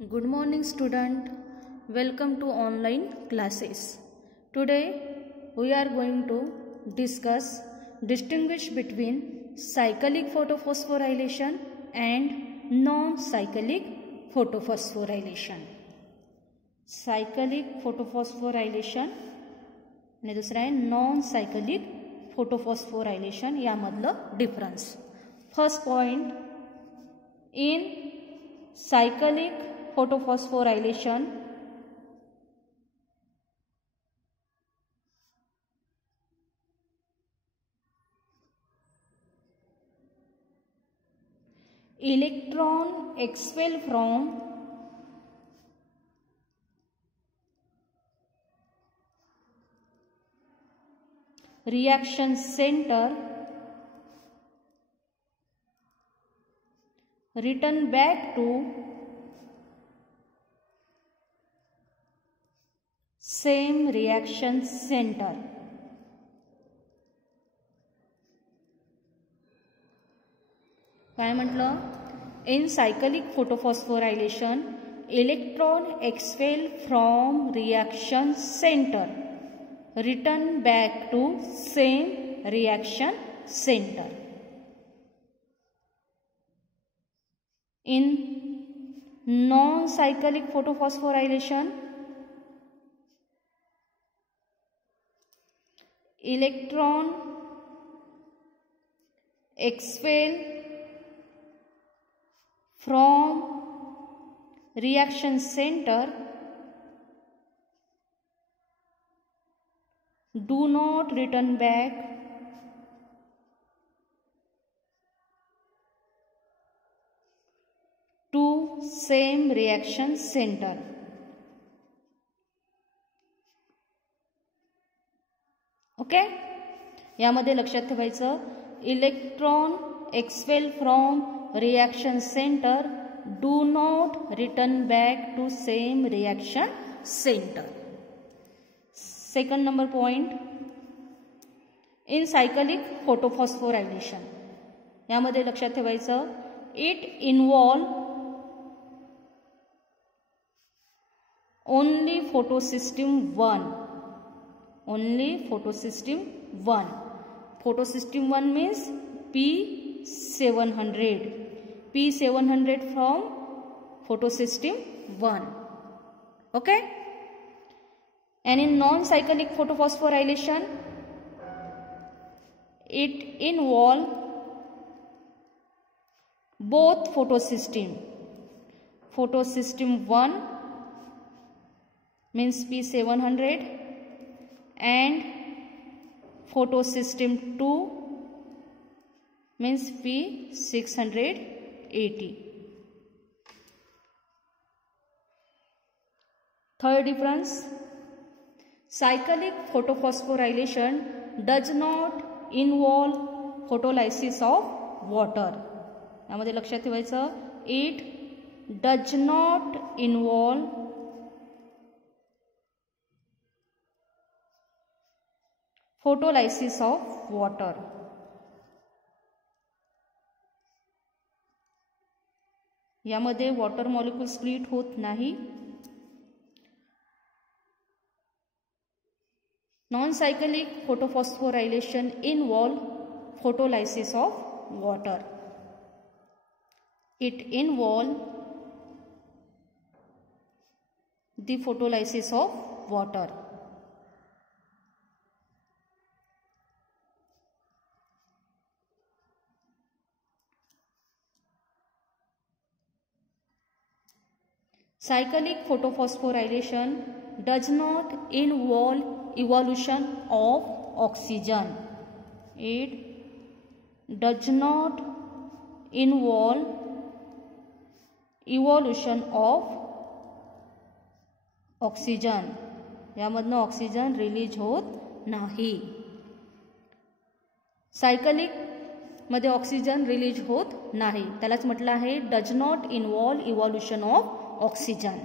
Good morning student. Welcome to online classes. Today we are going to discuss distinguish between cyclic photophosphorylation and non-cyclic photophosphorylation. Cyclic photophosphorylation आणि दुसरा आहे non cyclic photophosphorylation यामधलं difference. First point, in cyclic photophosphorylation electron expel from reaction center, return back to same reaction center. काय म्हटलं? In cyclic photophosphorylation electron expel from reaction centre, return back to same reaction centre. In non cyclic photophosphorylation electron expel from reaction center, do not return back to same reaction center. Okay, यामध्ये लक्षात ठेवायचं, electron expel from reaction centre, do not return back to same reaction centre. Second number point, in cyclic photophosphorylation यामध्ये लक्षात ठेवायचं, it involve only photosystem 1. Only photosystem 1. Photosystem 1 means P700. P700 from photosystem 1. Okay? And in non-cyclic photophosphorylation, it involve both photosystem. Photosystem 1 means P700 and photosystem 2 means P680. Third difference, cyclic photophosphorylation does not involve photolysis of water. यामध्ये लक्षात ठेवायचं, it does not involve photolysis of water. यामध्ये water molecule split होत नाही. Non cyclic photophosphorylation involve photolysis of water. It involve the photolysis of water. Cyclic photophosphorylation does not involve evolution of oxygen. It does not involve evolution of oxygen. यामधनं oxygen release होत नाही. Cyclic मध्ये oxygen release होत नाही, त्यालाच म्हटलं आहे does not involve evolution of oxygen.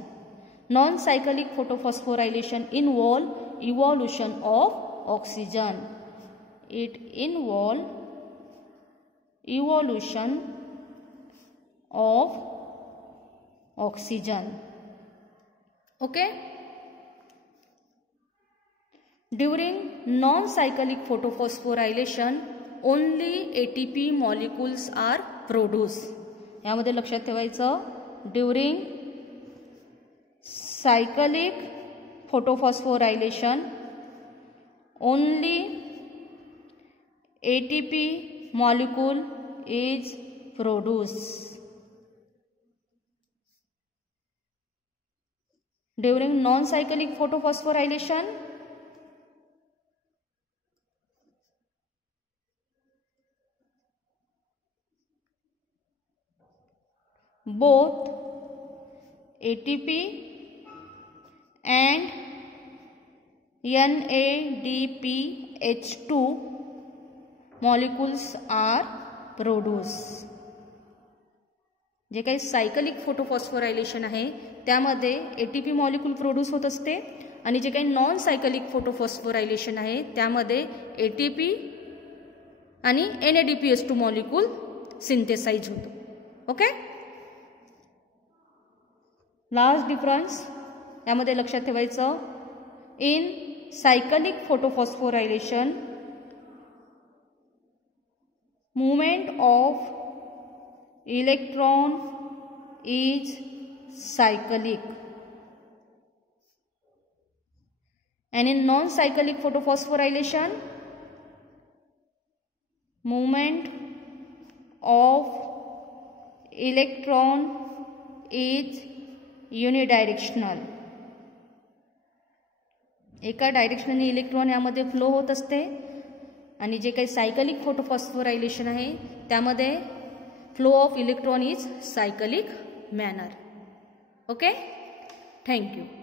Non-cyclic photophosphorylation involve evolution of oxygen. It involve evolution of oxygen. Okay? During non-cyclic photophosphorylation, only ATP molecules are produced. यामध्ये लक्षात ठेवायचं, during cyclic photophosphorylation, only ATP molecule is produced. During non-cyclic photophosphorylation, both ATP and NADPH2 molecules are produced. जे काही cyclic फोटोफॉस्फोरायलेशन आहे त्यामध्ये ATP molecule produce होत असते आणि जे काही नॉन सायकलिक फोटोफॉस्फोरायलेशन आहे त्यामध्ये ATP आणि NADPH2 मॉलिक्यूल सिंथेसाइज होतो. ओके. लास्ट डिफरन्स यामध्ये लक्षात ठेवायचं, in cyclic photophosphorylation movement of electron is cyclic and in non-cyclic photophosphorylation movement of electron is unidirectional. एका डायरेक्शनने इलेक्ट्रॉन यामध्ये फ्लो होत असते आणि जे काही सायकलिक फोटोफॉस्फोरायलेशन आहे त्यामध्ये flow of electron is cyclic manner. Okay? Thank you.